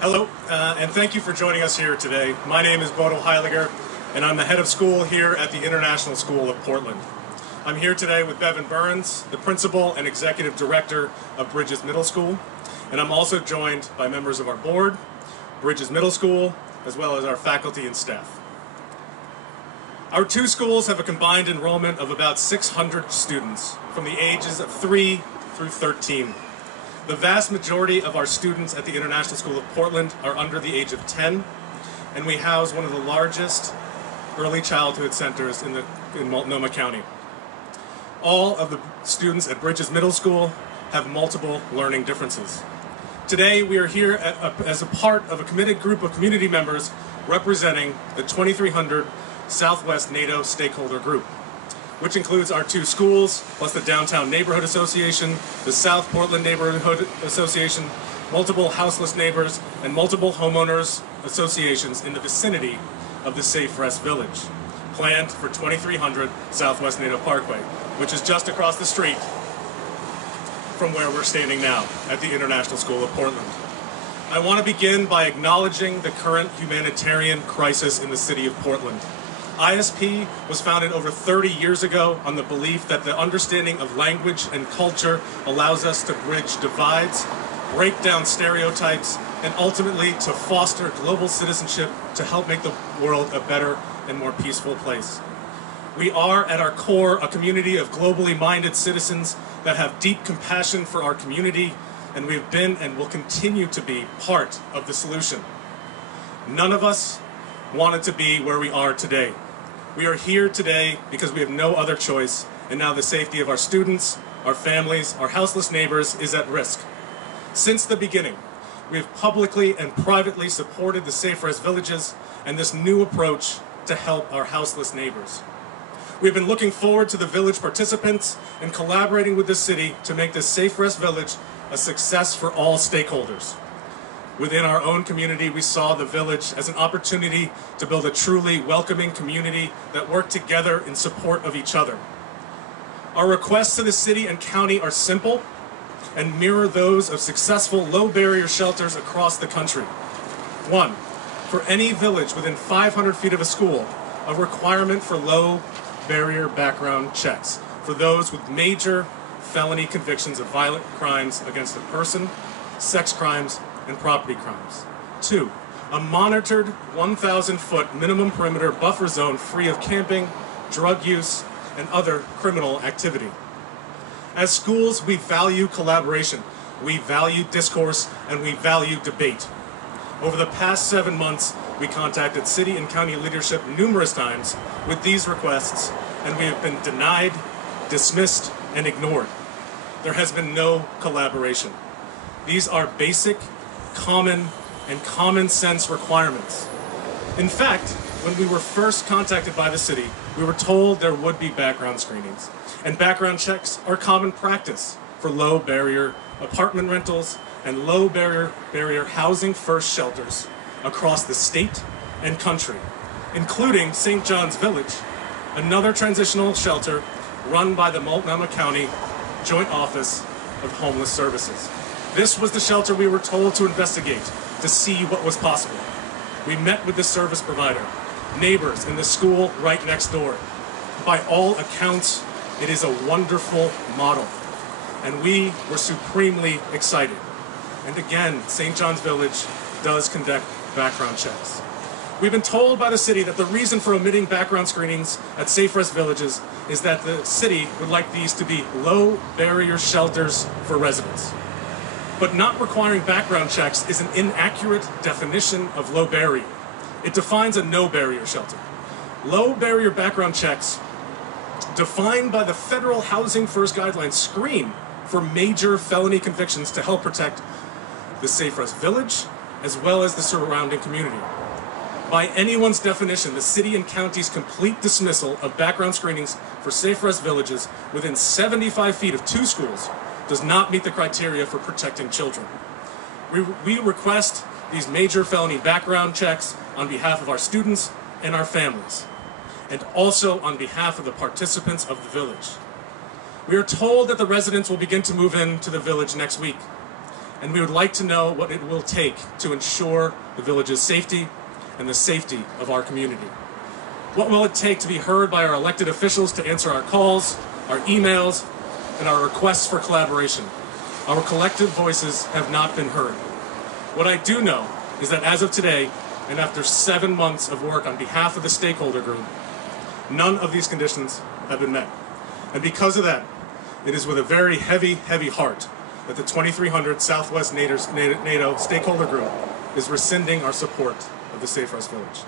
Hello, and thank you for joining us here today. My name is Bodo Heiliger, and I'm the head of school here at the International School of Portland. I'm here today with Bevan Burns, the principal and executive director of Bridges Middle School, and I'm also joined by members of our board, Bridges Middle School, as well as our faculty and staff. Our two schools have a combined enrollment of about 600 students from the ages of 3 through 13. The vast majority of our students at the International School of Portland are under the age of 10, and we house one of the largest early childhood centers in Multnomah County. All of the students at Bridges Middle School have multiple learning differences. Today we are here as a part of a committed group of community members representing the 2300 Southwest NATO stakeholder group, which includes our two schools, plus the Downtown Neighborhood Association, the South Portland Neighborhood Association, multiple houseless neighbors, and multiple homeowners associations in the vicinity of the Safe Rest Village, planned for 2300 Southwest Nato Parkway, which is just across the street from where we're standing now at the International School of Portland. I want to begin by acknowledging the current humanitarian crisis in the city of Portland. ISP was founded over 30 years ago on the belief that the understanding of language and culture allows us to bridge divides, break down stereotypes, and ultimately to foster global citizenship to help make the world a better and more peaceful place. We are, at our core, a community of globally minded citizens that have deep compassion for our community, and we've been and will continue to be part of the solution. None of us wanted to be where we are today. We are here today because we have no other choice, and now the safety of our students, our families, our houseless neighbors is at risk. Since the beginning, we have publicly and privately supported the Safe Rest Villages and this new approach to help our houseless neighbors. We've been looking forward to the village participants and collaborating with the city to make this Safe Rest Village a success for all stakeholders. Within our own community, we saw the village as an opportunity to build a truly welcoming community that worked together in support of each other. Our requests to the city and county are simple and mirror those of successful low-barrier shelters across the country. 1, for any village within 500 feet of a school, a requirement for low-barrier background checks for those with major felony convictions of violent crimes against a person, sex crimes, and property crimes. 2, a monitored 1,000-foot minimum perimeter buffer zone free of camping, drug use, and other criminal activity. As schools, we value collaboration, we value discourse, and we value debate. Over the past 7 months, we contacted city and county leadership numerous times with these requests, and we have been denied, dismissed, and ignored. There has been no collaboration. These are basic, common, and common sense requirements. In fact, when we were first contacted by the city, we were told there would be background screenings, and background checks are common practice for low barrier apartment rentals and low barrier housing first shelters across the state and country, including St. John's Village, another transitional shelter run by the Multnomah County Joint Office of Homeless Services. This was the shelter we were told to investigate to see what was possible. We met with the service provider, neighbors, and the school right next door. By all accounts, it is a wonderful model, and we were supremely excited. And again, St. John's Village does conduct background checks. We've been told by the city that the reason for omitting background screenings at Safe Rest Villages is that the city would like these to be low-barrier shelters for residents. But not requiring background checks is an inaccurate definition of low barrier. It defines a no-barrier shelter. Low-barrier background checks, defined by the Federal Housing First Guidelines, screen for major felony convictions to help protect the Safe Rest Village as well as the surrounding community. By anyone's definition, the city and county's complete dismissal of background screenings for Safe Rest Villages within 75 feet of two schools does not meet the criteria for protecting children. We request these major felony background checks on behalf of our students and our families, and also on behalf of the participants of the village. We are told that the residents will begin to move into the village next week. and we would like to know what it will take to ensure the village's safety and the safety of our community. What will it take to be heard by our elected officials to answer our calls, our emails, and our requests for collaboration? Our collective voices have not been heard. What I do know is that as of today, and after 7 months of work on behalf of the stakeholder group, none of these conditions have been met. And because of that, it is with a very heavy, heavy heart that the 2300 Southwest NATO stakeholder group is rescinding our support of the Safe Rest Village.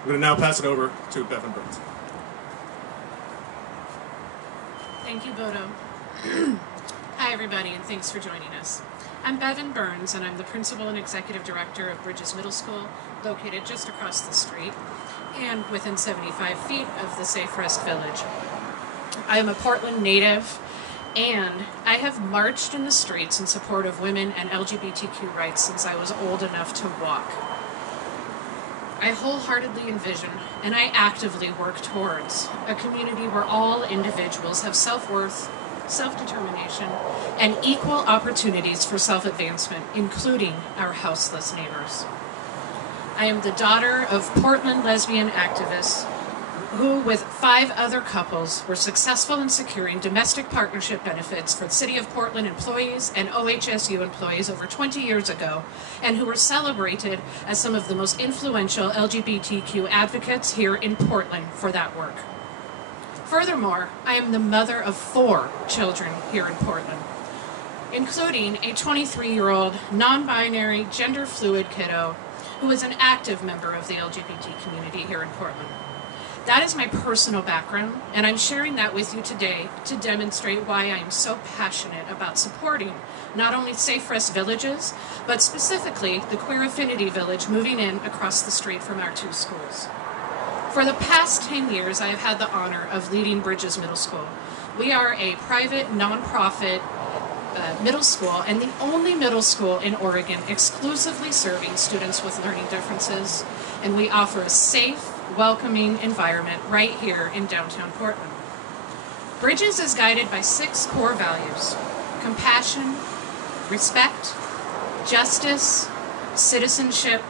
I'm going to now pass it over to Bevan Burns. Thank you, Bodo. Hi, everybody, and thanks for joining us. I'm Bevan Burns, and I'm the Principal and Executive Director of Bridges Middle School, located just across the street and within 75 feet of the Safe Rest Village. I am a Portland native, and I have marched in the streets in support of women and LGBTQ rights since I was old enough to walk. I wholeheartedly envision, and I actively work towards, a community where all individuals have self-worth, self-determination, and equal opportunities for self-advancement, including our houseless neighbors. I am the daughter of Portland lesbian activists who, with 5 other couples, were successful in securing domestic partnership benefits for the City of Portland employees and OHSU employees over 20 years ago, and who were celebrated as some of the most influential LGBTQ advocates here in Portland for that work. Furthermore, I am the mother of 4 children here in Portland, including a 23-year-old non-binary, gender-fluid kiddo who is an active member of the LGBT community here in Portland. That is my personal background, and I'm sharing that with you today to demonstrate why I am so passionate about supporting not only Safe Rest Villages, but specifically the Queer Affinity Village moving in across the street from our 2 schools. For the past 10 years, I have had the honor of leading Bridges Middle School. We are a private, nonprofit middle school, and the only middle school in Oregon exclusively serving students with learning differences, and we offer a safe, welcoming environment right here in downtown Portland. Bridges is guided by 6 core values: compassion, respect, justice, citizenship,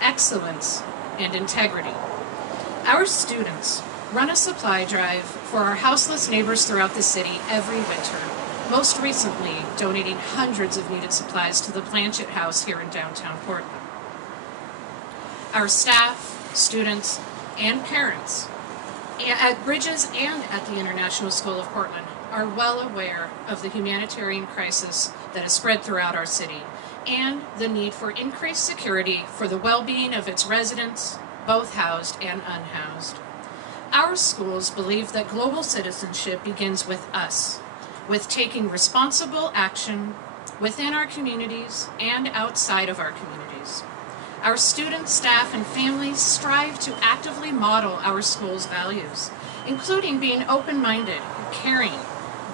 excellence, and integrity. Our students run a supply drive for our houseless neighbors throughout the city every winter, most recently donating hundreds of needed supplies to the Blanchett House here in downtown Portland. Our staff, students, and parents at Bridges and at the International School of Portland are well aware of the humanitarian crisis that has spread throughout our city and the need for increased security for the well-being of its residents, both housed and unhoused. Our schools believe that global citizenship begins with us, with taking responsible action within our communities and outside of our communities. Our students, staff, and families strive to actively model our school's values, including being open-minded, caring,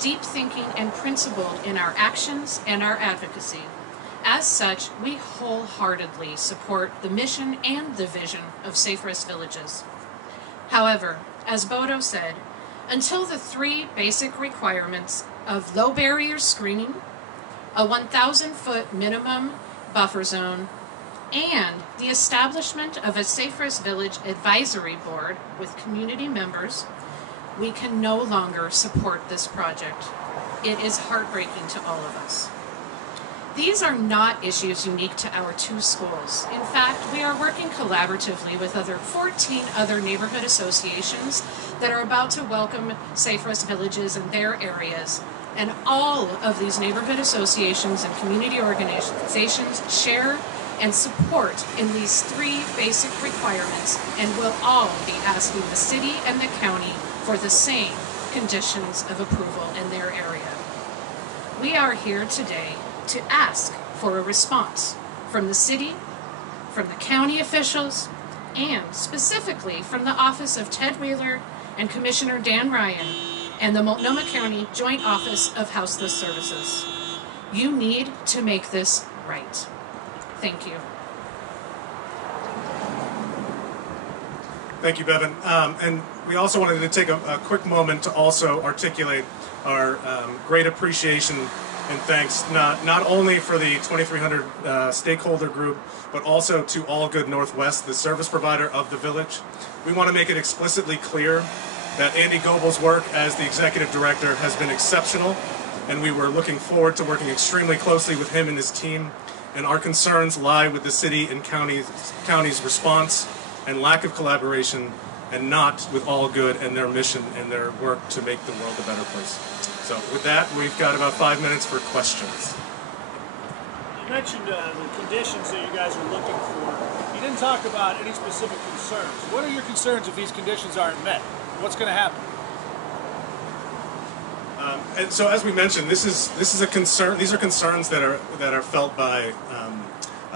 deep-thinking, and principled in our actions and our advocacy. As such, we wholeheartedly support the mission and the vision of Safe Rest Villages. However, as Bodo said, until the 3 basic requirements of low barrier screening, a 1,000-foot minimum buffer zone, and the establishment of a Safe Rest Village advisory board with community members, we can no longer support this project. It is heartbreaking to all of us. These are not issues unique to our 2 schools. In fact, we are working collaboratively with 14 other neighborhood associations that are about to welcome Safe Rest Villages in their areas. And all of these neighborhood associations and community organizations share and support in these 3 basic requirements, and will all be asking the city and the county for the same conditions of approval in their area. We are here today to ask for a response from the city, from the county officials, and specifically from the office of Ted Wheeler and Commissioner Dan Ryan and the Multnomah County Joint Office of Houseless Services. You need to make this right. Thank you. Thank you, Bevan. And we also wanted to take a quick moment to also articulate our great appreciation and thanks not only for the 2,300 stakeholder group, but also to All Good Northwest, the service provider of the village. We want to make it explicitly clear that Andy Goebel's work as the executive director has been exceptional, and we were looking forward to working extremely closely with him and his team. And our concerns lie with the city and county's response and lack of collaboration, and not with All Good and their mission and their work to make the world a better place. So with that, we've got about 5 minutes for questions. You mentioned the conditions that you guys are looking for. You didn't talk about any specific concerns. What are your concerns if these conditions aren't met? What's going to happen? And so, as we mentioned, this is a concern. These are concerns that are felt by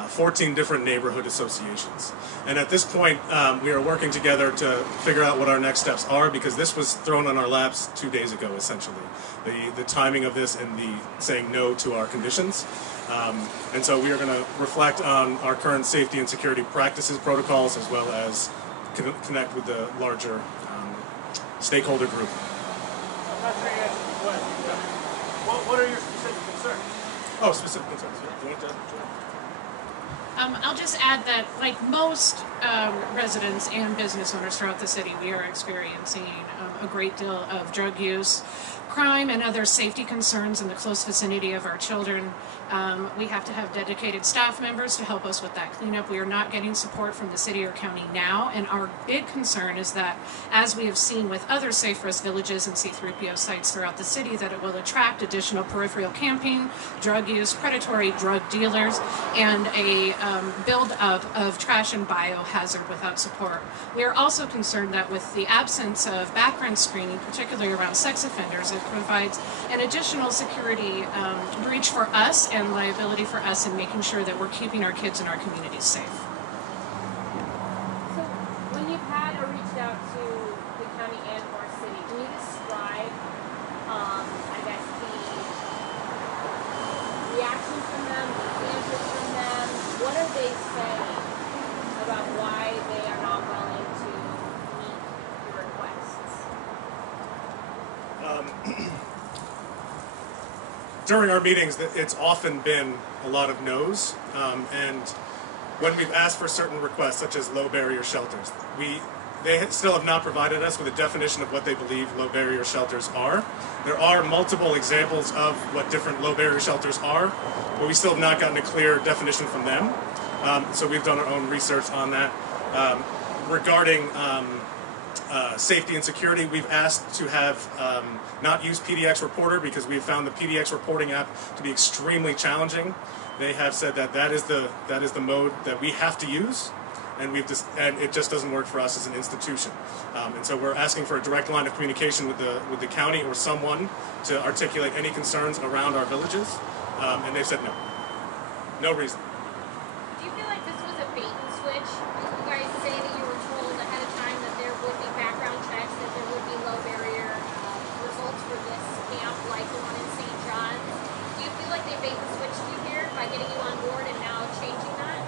14 different neighborhood associations. And at this point, we are working together to figure out what our next steps are, because this was thrown on our laps 2 days ago, essentially. The timing of this and the saying no to our conditions. And so we are going to reflect on our current safety and security practices, protocols, as well as connect with the larger stakeholder group. I'm not sure you answered the question. What are your specific concerns? Oh, specific concerns. Yeah. I'll just add that, like most residents and business owners throughout the city, we are experiencing a great deal of drug use, crime, and other safety concerns in the close vicinity of our children. We have to have dedicated staff members to help us with that cleanup. We are not getting support from the city or county now, and our big concern is that, as we have seen with other Safe Rest villages and C-3PO sites throughout the city, that it will attract additional peripheral camping, drug use, predatory drug dealers, and a build-up of trash and biohazard without support. We are also concerned that with the absence of background screening, particularly around sex offenders, it provides an additional security breach for us and liability for us in making sure that we're keeping our kids and our communities safe. So when you've had or reached out to the county and or city, can you describe, I guess, the reaction from them, the answers from them? What are they saying about why they are not willing to meet your requests? During our meetings, it's often been a lot of no's, and when we've asked for certain requests, such as low barrier shelters, they still have not provided us with a definition of what they believe low barrier shelters are. There are multiple examples of what different low barrier shelters are, but we still have not gotten a clear definition from them. So we've done our own research on that. Regarding safety and security, we've asked to have not use PDX Reporter, because we've found the PDX reporting app to be extremely challenging. They have said that is the mode that we have to use, and it just doesn't work for us as an institution. And so we're asking for a direct line of communication with the county or someone to articulate any concerns around our villages, and they've said no. No reason. Do you feel like this was a bait and switch? You guys say that you were told ahead of time that there would be background checks, that there would be low barrier results for this camp, like the one in St. John's. Do you feel like they bait and switched you here by getting you on board and now changing that?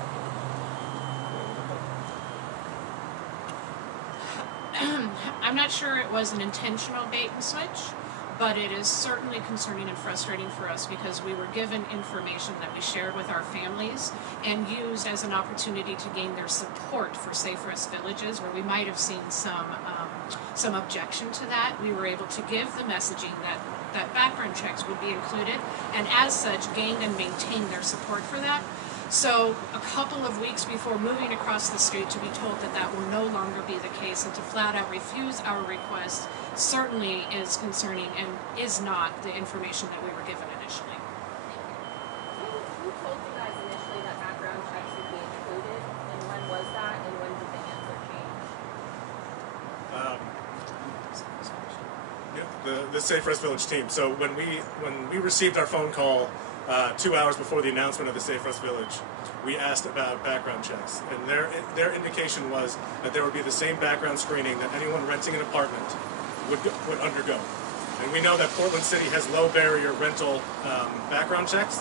I'm not sure it was an intentional bait and switch, but it is certainly concerning and frustrating for us, because we were given information that we shared with our families and used as an opportunity to gain their support for Safe Rest villages, where we might have seen some objection to that. We were able to give the messaging that background checks would be included, and as such gained and maintained their support for that. So a couple of weeks before moving across the street to be told that that will no longer be the case, and to flat out refuse our request, certainly is concerning and is not the information that we were given initially. Who told you guys initially that background checks would be included, and when was that, and when did the answer change? The Safe Rest Village team. So when we received our phone call 2 hours before the announcement of the Safe Rest Village, we asked about background checks, and their indication was that there would be the same background screening that anyone renting an apartment would undergo. And we know that Portland City has low barrier rental background checks,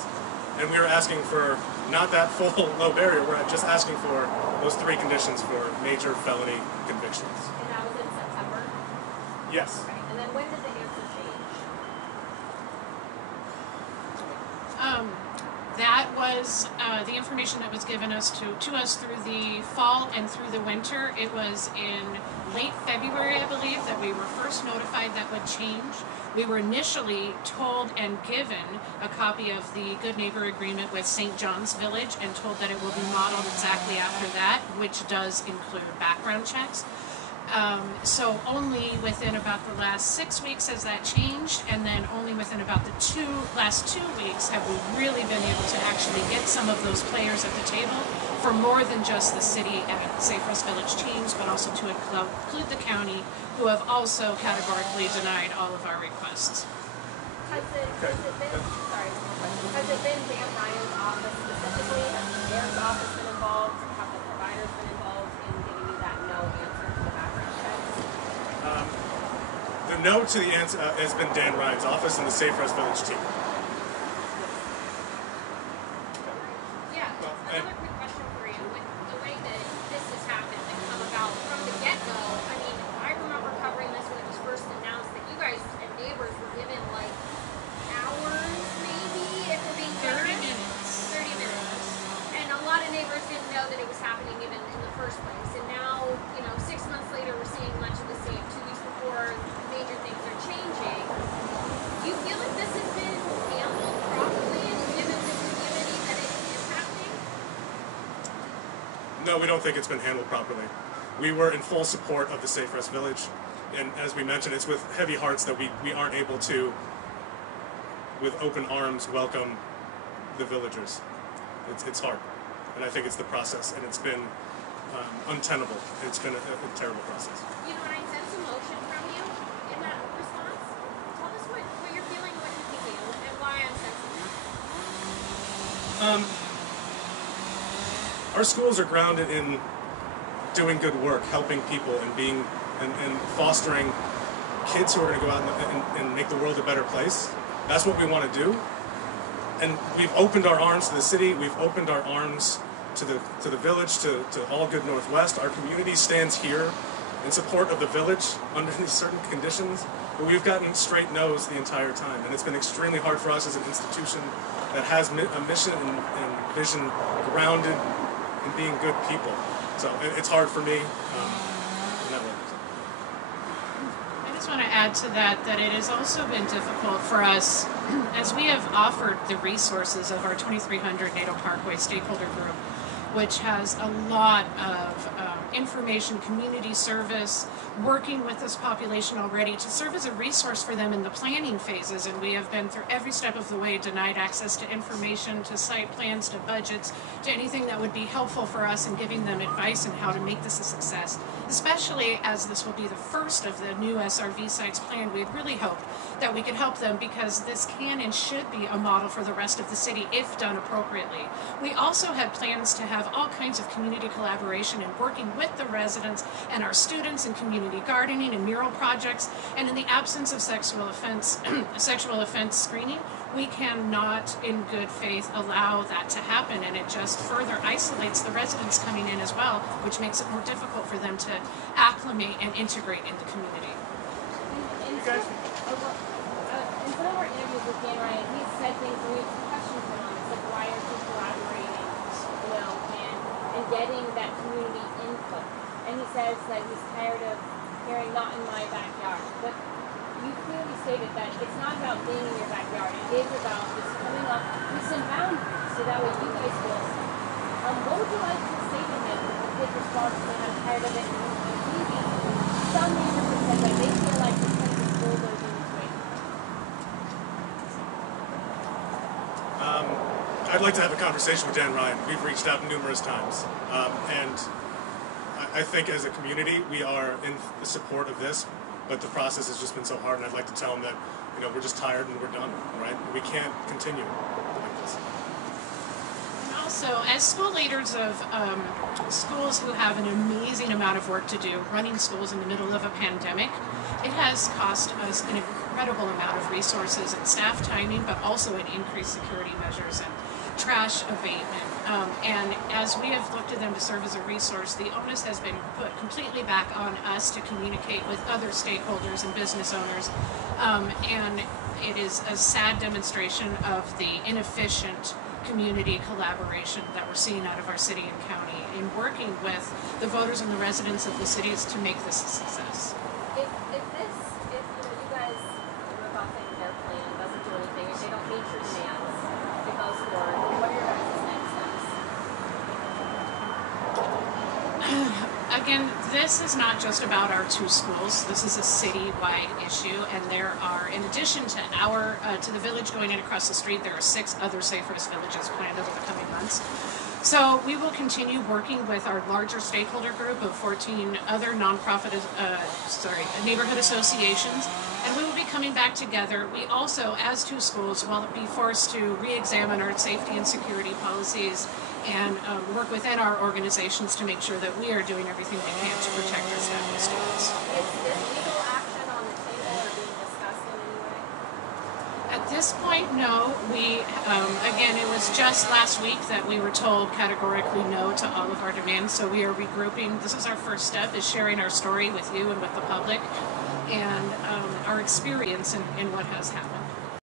and we were asking for not that full low barrier. We're just asking for those 3 conditions for major felony convictions. And that was in September? Yes. Okay. And then when did the answer change? was the information that was given to us through the fall and through the winter. It was in late February, I believe, that we were first notified that would change. We were initially told and given a copy of the Good Neighbor Agreement with St. John's Village and told that it will be modeled exactly after that, which does include background checks. So only within about the last 6 weeks has that changed, and then only within about the last two weeks have we really been able to actually get some of those players at the table for more than just the city and Safe Rest Village teams, but also to include the county, who have also categorically denied all of our requests. Has it been Dan Ryan's office specifically? Has the mayor's office been involved? Have the providers been involved in giving you that no answer to the background checks? The no to the answer has been Dan Ryan's office and the Safe Rest Village team. Yeah, another quick question for you. With the way that this has happened and come about from the get-go, I mean, I remember covering this when it was first announced that you guys and neighbors were given like hours, maybe, if we're being 30 generous. minutes. 30 minutes. And a lot of neighbors didn't know that it was happening even in the first place. And now, 6 months later, we're seeing much of the same. 2 weeks before, major things are changing. Do you feel like this has been handled properly and given the community that it is happening? No, we don't think it's been handled properly. We were in full support of the Safe Rest Village, and as we mentioned, it's with heavy hearts that we aren't able to, with open arms, welcome the villagers. It's hard, and I think it's the process, and it's been untenable. It's been a terrible process. And I sense emotion from you in that response. Tell us what you're feeling and what you're thinking and why I'm sensing that. Our schools are grounded in doing good work, helping people, and being and fostering kids who are going to go out and make the world a better place. That's what we want to do. And we've opened our arms to the city. We've opened our arms to the village, to all good Northwest. Our community stands here in support of the village under these certain conditions. But we've gotten straight no's the entire time, and it's been extremely hard for us as an institution that has a mission and vision grounded in being good people. So it's hard for me in that way. I just want to add to that it has also been difficult for us as we have offered the resources of our 2300 NATO Parkway stakeholder group, which has a lot of information, community service, working with this population already to serve as a resource for them in the planning phases. And we have been through every step of the way, denied access to information, to site plans, to budgets, to anything that would be helpful for us in giving them advice on how to make this a success. Especially as this will be the first of the new SRV sites planned, we had really hoped that we could help them, because this can and should be a model for the rest of the city if done appropriately. We also had plans to have all kinds of community collaboration and working with the residents and our students in community gardening and mural projects. And in the absence of sexual offense screening, we cannot in good faith allow that to happen, and it just further isolates the residents coming in as well, which makes it more difficult for them to acclimate and integrate in the community. In some of our interviews with Dan Ryan, he's said things, and we have some questions for him. It's like, why are you collaborating, and getting that community input? And he says that he's tired of hearing "not in my backyard." But you clearly stated that it's not about being in your backyard. It is about just coming up with some boundaries, so that way you guys will. What would you like to say to him with his response to "I'm tired of it"? And maybe some neighbors have said that they feel like it's kind of just bulldozing his way. I'd like to have a conversation with Dan Ryan. We've reached out numerous times, and I think as a community we are in support of this, but the process has just been so hard, and I'd like to tell him that we're just tired and we're done, right? We can't continue like this. And also, as school leaders of schools who have an amazing amount of work to do, running schools in the middle of a pandemic, it has cost us an incredible amount of resources and staff timing, but also in increased security measures and trash abatement. And as we have looked to them to serve as a resource, the onus has been put completely back on us to communicate with other stakeholders and business owners. And it is a sad demonstration of the inefficient community collaboration that we're seeing out of our city and county in working with the voters and the residents of the cities to make this a success. If you guys rip off their plan, doesn't do anything, if they don't meet your demands, it goes forward, what are your guys' next steps? Again, this is not just about our two schools. This is a city-wide issue, and there are, in addition to to the village going in across the street, there are 6 other Saferist villages planned over the coming months. So we will continue working with our larger stakeholder group of 14 other nonprofit, neighborhood associations, and we will be coming back together. We also, as two schools, will be forced to re-examine our safety and security policies and work within our organizations to make sure that we are doing everything we can to protect our staff and students. Is legal action on the table or being discussed in any way? At this point, no. We, again, it was just last week that we were told categorically no to all of our demands, so we are regrouping. This is our first step, is sharing our story with you and with the public and our experience in what has happened.